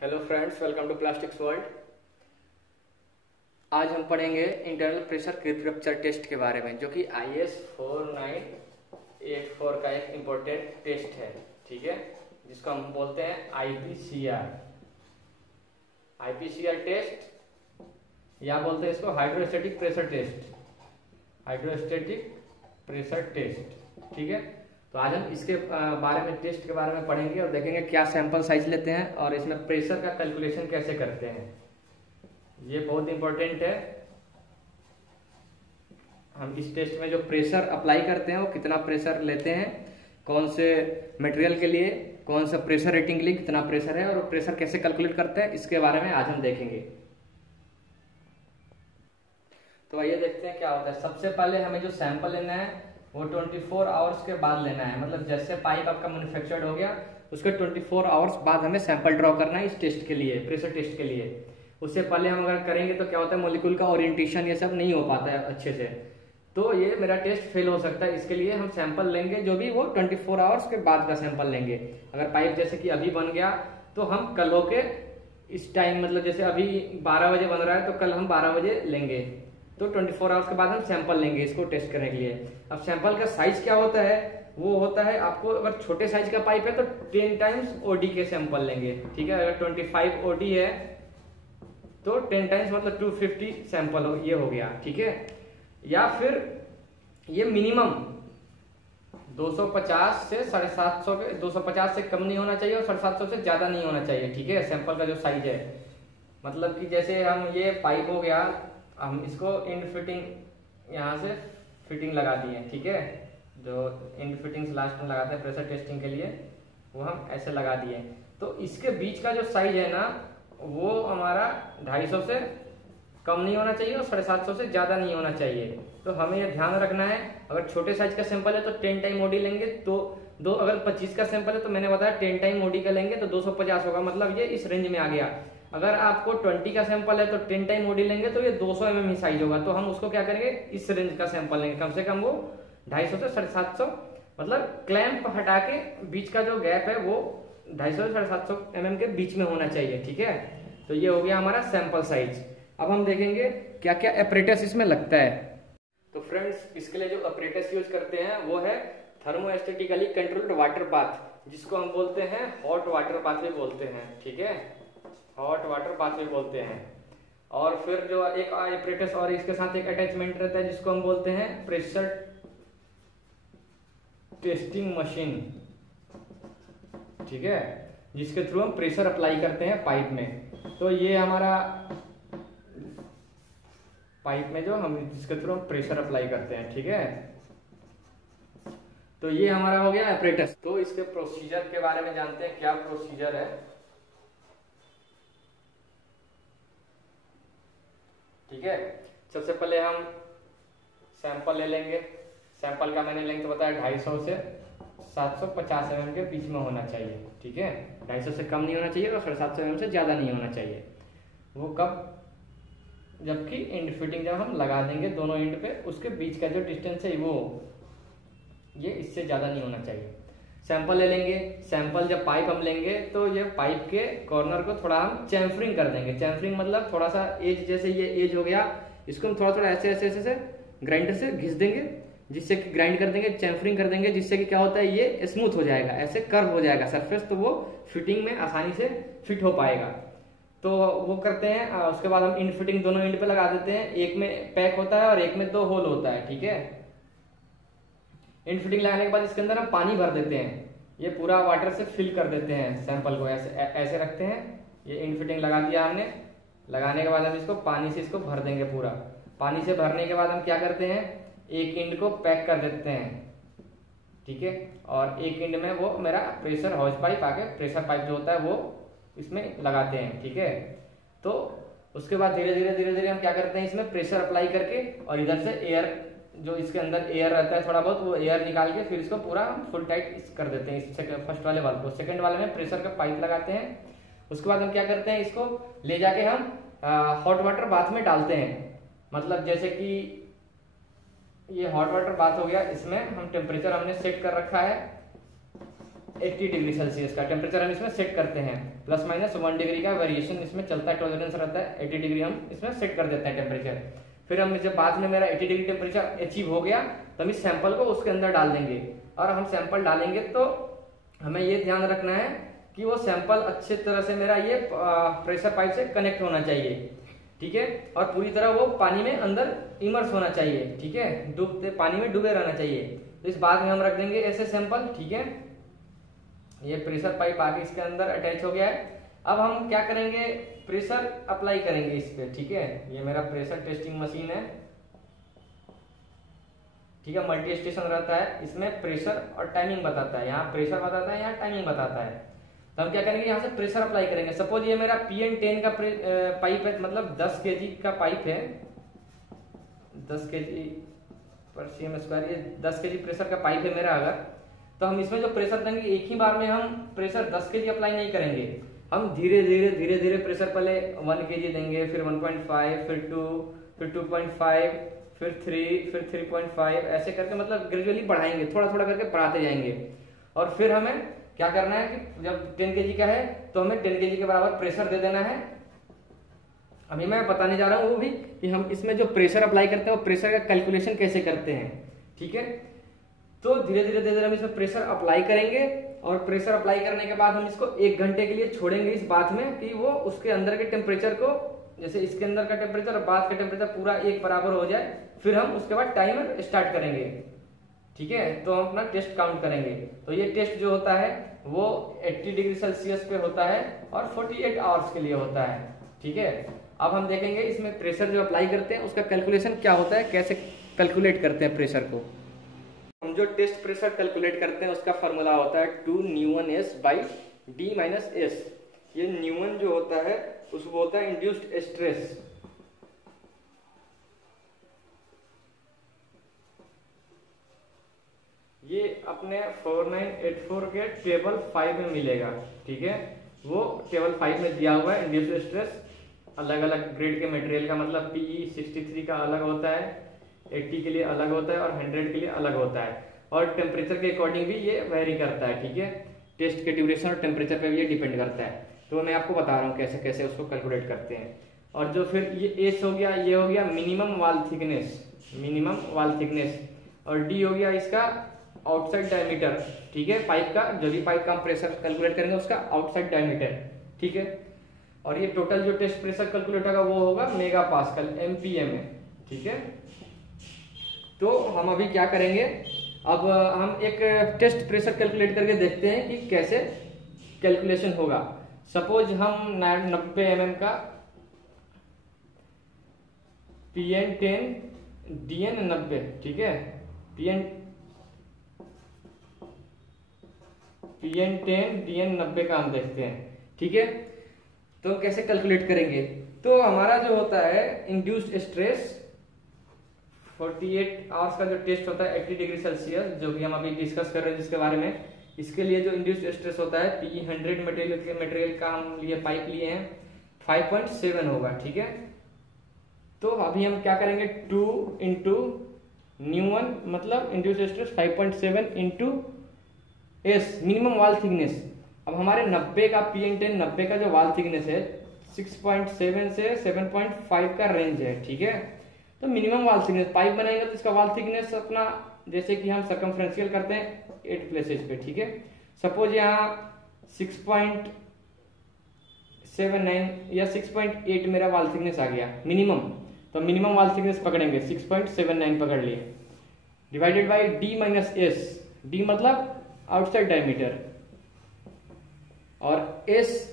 Hello friends, welcome to plastics world. आज हम पढ़ेंगे इंटरनल प्रेशर रप्चर टेस्ट के बारे में, जो कि IS 4984 का एक इम्पोर्टेंट टेस्ट है। ठीक है, जिसको हम बोलते हैं IPCR टेस्ट, या बोलते हैं इसको हाइड्रोस्टैटिक प्रेशर टेस्ट। ठीक है, तो आज हम इसके बारे में, टेस्ट के बारे में पढ़ेंगे और देखेंगे क्या सैंपल साइज लेते हैं और इसमें प्रेशर का कैलकुलेशन कैसे करते हैं। ये बहुत इंपॉर्टेंट है। हम इस टेस्ट में जो प्रेशर अप्लाई करते हैं वो कितना प्रेशर लेते हैं, कौन से मटेरियल के लिए, कौन सा प्रेशर रेटिंग के लिए कितना प्रेशर है और प्रेशर कैसे कैलकुलेट करते हैं, इसके बारे में आज हम देखेंगे। तो आइए देखते हैं क्या होता है। सबसे पहले हमें जो सैंपल लेना है वो 24 आवर्स के बाद लेना है। मतलब जैसे पाइप आपका मैन्युफैक्चर्ड हो गया, उसके 24 आवर्स बाद हमें सैंपल ड्रॉ करना है इस टेस्ट के लिए, प्रेशर टेस्ट के लिए। उससे पहले हम अगर करेंगे तो क्या होता है, मॉलिक्यूल का ओरिएंटेशन ये सब नहीं हो पाता है अच्छे से, तो ये मेरा टेस्ट फेल हो सकता है। इसके लिए हम सैंपल लेंगे जो भी, वो 24 आवर्स के बाद का सैंपल लेंगे। अगर पाइप जैसे कि अभी बन गया तो हम कल के इस टाइम, मतलब जैसे अभी 12 बजे बन रहा है तो कल हम 12 बजे लेंगे, तो 24 आवर्स के बाद हम सैंपल लेंगे इसको टेस्ट करने के लिए। अब सैंपल का साइज क्या होता है, वो होता है, आपको अगर छोटे साइज का पाइप है तो 10 टाइम्स OD के सैंपल लेंगे। ठीक है, अगर 25 OD है तो 10 टाइम्स मतलब 250 सैंपल ये हो गया। ठीक है, या फिर ये मिनिमम 250 से 750 के, 250 से कम नहीं होना चाहिए और 750 से ज्यादा नहीं होना चाहिए। ठीक है, सैंपल का जो साइज है, मतलब कि जैसे हम ये पाइप हो गया, हम इसको इंड फिटिंग यहाँ से फिटिंग लगा दिए। ठीक है, जो इंड फिटिंग्स लास्ट में लगाते हैं प्रेशर टेस्टिंग के लिए, वो हम ऐसे लगा दिए। तो इसके बीच का जो साइज है ना, वो हमारा 250 से कम नहीं होना चाहिए और 750 से ज्यादा नहीं होना चाहिए। तो हमें ये ध्यान रखना है। अगर छोटे साइज का सैंपल है तो 10 टाइम OD लेंगे, तो अगर 25 का सैंपल है तो मैंने बताया 10 टाइम OD का लेंगे तो 250 होगा, मतलब ये इस रेंज में आ गया। अगर आपको 20 का सैंपल है तो 10 टाइम OD लेंगे तो ये 200 mm ही साइज होगा। तो हम उसको क्या करेंगे, इस रेंज का सैंपल लेंगे, कम से कम वो 250 से 750, मतलब क्लैंप हटा के बीच का जो गैप है वो 250 से 750 mm के बीच में होना चाहिए। ठीक है, तो ये हो गया हमारा सैंपल साइज। अब हम देखेंगे क्या क्या एपरेटस इसमें लगता है। तो फ्रेंड्स, इसके लिए जो एपरेटस यूज करते हैं वो है थर्मोस्टेटिकली कंट्रोल्ड वाटर बाथ, जिसको हम बोलते हैं हॉट वाटर बाथ भी बोलते हैं। ठीक है, हॉट वाटर बाथ भी बोलते हैं। और फिर जो एक एपरेटस और इसके साथ एक अटैचमेंट रहता है जिसको हम बोलते हैं प्रेशर टेस्टिंग मशीन। ठीक है, जिसके थ्रू हम प्रेशर अप्लाई करते हैं पाइप में। तो ये हमारा पाइप में जो हम, जिसके थ्रू हम प्रेशर अप्लाई करते हैं। ठीक है, तो ये हमारा हो गया एपरेटस। तो इसके प्रोसीजर के बारे में जानते हैं, क्या प्रोसीजर है। ठीक है, सबसे पहले हम सैंपल ले लेंगे। सैंपल का मैंने लेंथ बताया 250 से 750 mm के बीच में होना चाहिए। ठीक है, 250 से कम नहीं होना चाहिए और 750 mm से ज्यादा नहीं होना चाहिए। वो कब, जबकि इंड फिटिंग जब हम लगा देंगे दोनों इंड पे, उसके बीच का जो डिस्टेंस है वो, ये इससे ज्यादा नहीं होना चाहिए। सैंपल ले लेंगे। सैंपल जब पाइप हम लेंगे तो ये पाइप के कॉर्नर को थोड़ा हम चैम्फरिंग कर देंगे। चैम्फरिंग मतलब थोड़ा सा एज, जैसे ये एज हो गया, इसको हम थोड़ा थोड़ा ऐसे ऐसे ऐसे ग्राइंडर से घिस देंगे, जिससे कि ग्राइंड कर देंगे, चैम्फरिंग कर देंगे, जिससे कि क्या होता है, ये स्मूथ हो जाएगा, ऐसे कर्व हो जाएगा सरफेस, तो वो फिटिंग में आसानी से फिट हो पाएगा। तो वो करते हैं। उसके बाद हम इंड फिटिंग दोनों इंड पे लगा देते हैं। एक में पैक होता है और एक में 2 होल होता है। ठीक है, इंड फिटिंग लगाने के बाद इसके अंदर हम पानी भर देते हैं। ये पूरा वाटर से फिल कर देते हैं सैंपल को, ऐसे रखते हैं। ये इंड फिटिंग लगा दिया हमने। लगाने के बाद हम इसको पानी से इसको भर देंगे पूरा। पानी से भरने के बाद हम क्या करते हैं, एक इंड को पैक कर देते हैं। ठीक है, और एक इंड में वो मेरा प्रेशर हाउस पाइप आके, प्रेशर पाइप जो होता है वो इसमें लगाते हैं। ठीक है, तो उसके बाद धीरे धीरे हम क्या करते हैं, इसमें प्रेशर अप्लाई करके और इधर से एयर, जो इसके अंदर एयर रहता है थोड़ा बहुत, वो एयर निकाल के फिर इसको पूरा फुल टाइट कर देते हैं इस फर्स्ट वाले वाल्व को। सेकंड वाले में प्रेशर का पाइप लगाते हैं। उसके बाद हम क्या करते हैं, इसको ले जाके हम हॉट वाटर बाथ में डालते हैं। मतलब जैसे कि ये हॉट वाटर बाथ हो गया, इसमें हम टेम्परेचर हमने सेट कर रखा है 80 डिग्री सेल्सियस का टेम्परेचर हम इसमें सेट करते हैं। प्लस माइनस 1 डिग्री का वेरिएशन इसमें चलता है, टॉलरेंस रहता है। 80 डिग्री हम इसमें सेट कर देते हैं टेम्परेचर। फिर हम जब बाद में मेरा 80 डिग्री टेम्परेचर अचीव हो गया तो हम इस सैंपल को उसके अंदर डाल देंगे। और हम सैंपल डालेंगे तो हमें ये ध्यान रखना है कि वो सैंपल अच्छे तरह से मेरा ये प्रेशर पाइप से कनेक्ट होना चाहिए, ठीक है। और पूरी तरह वो पानी में अंदर इमर्स होना चाहिए, ठीक है, डूबते पानी में डूबे रहना चाहिए। तो इस बाद में हम रख देंगे ऐसे सैंपल, ठीक है। ये प्रेशर पाइप आगे इसके अंदर अटैच हो गया है। अब हम क्या करेंगे, प्रेशर अप्लाई करेंगे इस पे, ठीक है। ये मेरा प्रेशर टेस्टिंग मशीन है, ठीक है। मल्टी स्टेशन रहता है, इसमें प्रेशर और टाइमिंग बताता है। यहाँ प्रेशर बताता है, यहाँ टाइमिंग बताता है। तो हम क्या करेंगे, यहाँ से प्रेशर अप्लाई करेंगे। सपोज ये मेरा PN10 का पाइप है, मतलब 10 kg का पाइप है, 10 kg/cm², ये 10 kg प्रेशर का पाइप है मेरा। अगर तो हम इसमें जो प्रेशर देंगे, एक ही बार में हम प्रेशर 10 kg अप्लाई नहीं करेंगे। हम धीरे धीरे प्रेशर पहले 1 kg देंगे, फिर 1.5, फिर 2, फिर 2.5, फिर 3, फिर 3.5, ऐसे करके मतलब ग्रेजुअली बढ़ाएंगे, थोड़ा थोड़ा करके बढ़ाते जाएंगे। और फिर हमें क्या करना है कि जब 10 kg का है तो हमें 10 kg के बराबर प्रेशर दे देना है। अभी मैं बताने जा रहा हूँ वो भी कि हम इसमें जो प्रेशर अप्लाई करते हैं वो प्रेशर का कैलकुलेशन कैसे करते हैं, ठीक है। तो धीरे धीरे हम इसमें प्रेशर अप्लाई करेंगे। और प्रेशर अप्लाई करने के बाद हम इसको 1 घंटे के लिए छोड़ेंगे इस बात में कि वो उसके अंदर के टेम्परेचर को, जैसे इसके अंदर का टेम्परेचर और बाहर का टेम्परेचर पूरा एक बराबर हो जाए। फिर हम उसके बाद टाइमर स्टार्ट करेंगे, ठीक है। तो हम अपना टेस्ट काउंट करेंगे। तो ये टेस्ट जो होता है वो 80 डिग्री सेल्सियस पे होता है और 48 आवर्स के लिए होता है, ठीक है। अब हम देखेंगे इसमें प्रेशर जो अप्लाई करते हैं उसका कैलकुलेशन क्या होता है, कैसे कैलकुलेट करते हैं प्रेशर को। हम जो टेस्ट प्रेशर कैलकुलेट करते हैं उसका फॉर्मूला होता है 2/D-S। ये न्यून जो होता है उसको बोलता है इंड्यूस्ड स्ट्रेस। ये अपने 4984 के टेबल 5 में मिलेगा, ठीक है। वो टेबल 5 में दिया हुआ है। इंड्यूस्ड स्ट्रेस अलग अलग ग्रेड के मटेरियल का, मतलब PE 63 का अलग होता है, 80 के लिए अलग होता है और 100 के लिए अलग होता है। और टेम्परेचर के अकॉर्डिंग भी ये वेरी करता है, ठीक है। टेस्ट के ड्यूरेशन और टेम्परेचर पे भी ये डिपेंड करता है। तो मैं आपको बता रहा हूँ कैसे कैसे उसको कैलकुलेट करते हैं। और जो फिर ये एस हो गया, ये हो गया मिनिमम वाल थिकनेस, और डी हो गया इसका आउटसाइड डायमीटर, ठीक है। पाइप का, जो भी पाइप का हम प्रेशर कैलकुलेट करेंगे उसका आउटसाइड डायमीटर, ठीक है। और ये टोटल जो टेस्ट प्रेशर कैलकुलेट होगा वो होगा मेगा पास्कल MPa में, ठीक है। तो हम अभी क्या करेंगे, अब हम एक टेस्ट प्रेशर कैलकुलेट करके देखते हैं कि कैसे कैलकुलेशन होगा। सपोज हम 90 mm का PN10 DN90, ठीक है। PN10 DN90 का हम देखते हैं, ठीक है। तो कैसे कैलकुलेट करेंगे, तो हमारा जो होता है इंड्यूस्ड स्ट्रेस 48 आवर्स का जो टेस्ट होता है 80 डिग्री सेल्सियस, जो कि हम अभी डिस्कस कर रहे हैं जिसके बारे में, इसके लिए जो इंड्यूस्ड स्ट्रेस होता है PE 100 मटेरियल का हम लिए पाइप लिए हैं 5.7 होगा, ठीक है। तो अभी हम क्या करेंगे, 2 इंटू न्यू1 मतलब induced stress 5.7 into S minimum वाल थिकनेस। अब हमारे 90 का PN10 90 का जो वाल थिकनेस है 6.7 से 7.5 का रेंज है, ठीक है। तो मिनिमम वाल थिकनेस पाइप बनाएंगे तो इसका वाल थिकनेस अपना, जैसे कि हम सर्कमफ्रेंशियल करते हैं 8 प्लेसेस पे, ठीक है। सपोज यहाँ 6.79 या 6.8 मेरा वाल थिकनेस आ गया मिनिमम, तो मिनिमम वाल थिकनेस पकड़ेंगे 6.79 पकड़ लिए, डिवाइडेड बाई D-S। डी मतलब आउटसाइड डायमीटर, और एस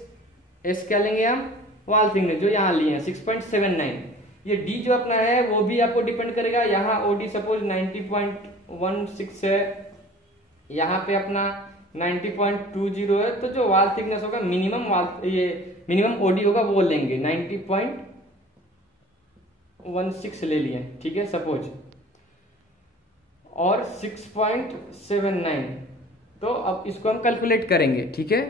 क्या लेंगे हम, वाल थिकनेस जो यहाँ लिए हैं 6.79। ये डी जो अपना है वो भी आपको डिपेंड करेगा। यहाँ OD सपोज 90.16 है, यहाँ पे अपना 90.20 है, तो जो वाल थिकनेस होगा मिनिमम OD होगा वो लेंगे 90.16 ले लिए, ठीक है सपोज, और 6.79। तो अब इसको हम कैलकुलेट करेंगे, ठीक है।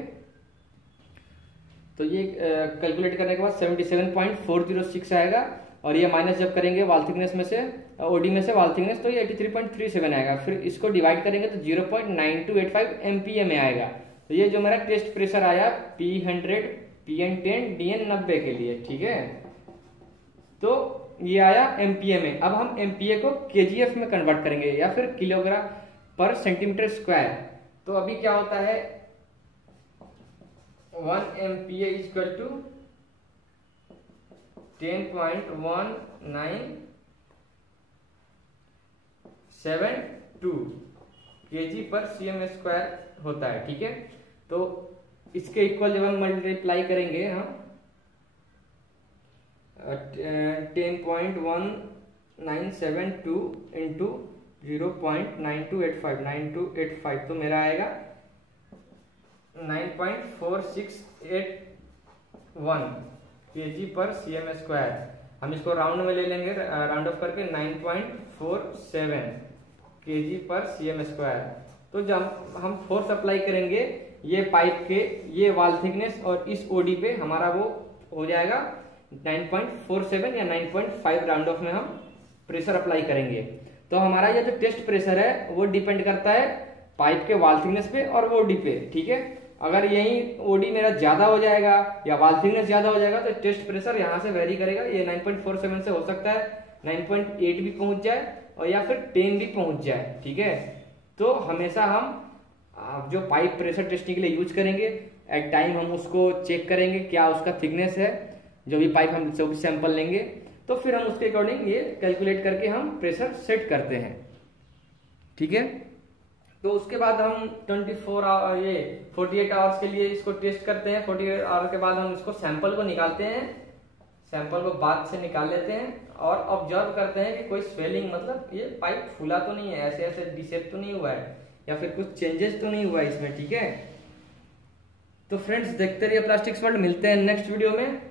तो ये कैलकुलेट करने के बाद 77.406 आएगा। और ये माइनस जब करेंगे वाल थिकनेस में से, ओडी में से वाल थिकनेस, तो ये 83.37 आएगा। फिर इसको डिवाइड करेंगे तो 0.9285 एमपीए में आएगा। तो ये जो मेरा टेस्ट प्रेशर आया P100 PN10 DN 90 के लिए, ठीक है, तो ये आया एमपीए में। अब हम एमपीए को केजीएफ में कन्वर्ट करेंगे या फिर किलोग्राम पर सेंटीमीटर स्क्वायर। तो अभी क्या होता है, 1 MPa is equal to 10.1972 kg per cm square होता है, ठीक है। तो इसके इक्वल जब हम मल्टीप्लाई करेंगे हम 10.1972 इंटू 0.9285 तो मेरा आएगा 9.4681 kg पर cm स्क्वायर। हम इसको राउंड में ले लेंगे, राउंड ऑफ करके 9.47 kg पर cm स्क्वायर। तो जब हम फोर्स अप्लाई करेंगे ये पाइप के ये वाल थिकनेस और इस ओडी पे, हमारा वो हो जाएगा 9.47 या 9.5 राउंड ऑफ में हम प्रेशर अप्लाई करेंगे। तो हमारा ये जो टेस्ट प्रेशर है वो डिपेंड करता है पाइप के वाल थिकनेस पे और ओडी पे, ठीक है। अगर यही ओडी मेरा ज्यादा हो जाएगा या वाल थिकनेस ज्यादा हो जाएगा तो टेस्ट प्रेशर यहाँ से वेरी करेगा। ये 9.47 से हो सकता है 9.8 भी पहुंच जाए और या फिर 10 भी पहुंच जाए, ठीक है। तो हमेशा हम जो पाइप प्रेशर टेस्टिंग के लिए यूज करेंगे, एट टाइम हम उसको चेक करेंगे क्या उसका थिकनेस है, जो भी पाइप हम जो भी सैंपल लेंगे, तो फिर हम उसके अकॉर्डिंग ये कैलकुलेट करके हम प्रेशर सेट करते हैं, ठीक है। तो उसके बाद हम 48 आवर्स के लिए इसको टेस्ट करते हैं। 48 आवर के बाद हम इसको सैंपल को निकालते हैं, सैंपल को बाद से निकाल लेते हैं और ऑब्जर्व करते हैं कि कोई स्वेलिंग, मतलब ये पाइप फूला तो नहीं है, ऐसे ऐसे डिसेप्ट तो नहीं हुआ है या फिर कुछ चेंजेस तो नहीं हुआ है इसमें, ठीक है। तो फ्रेंड्स देखते रहिए प्लास्टिक्स वर्ल्ड, मिलते हैं नेक्स्ट वीडियो में।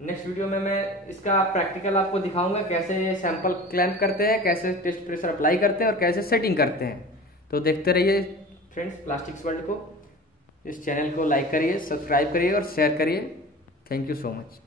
नेक्स्ट वीडियो में मैं इसका प्रैक्टिकल आपको दिखाऊंगा, कैसे सैंपल क्लैंप करते हैं, कैसे टेस्ट प्रेशर अप्लाई करते हैं और कैसे सेटिंग करते हैं। तो देखते रहिए फ्रेंड्स प्लास्टिक्स वर्ल्ड को। इस चैनल को लाइक करिए, सब्सक्राइब करिए और शेयर करिए। Thank you so much.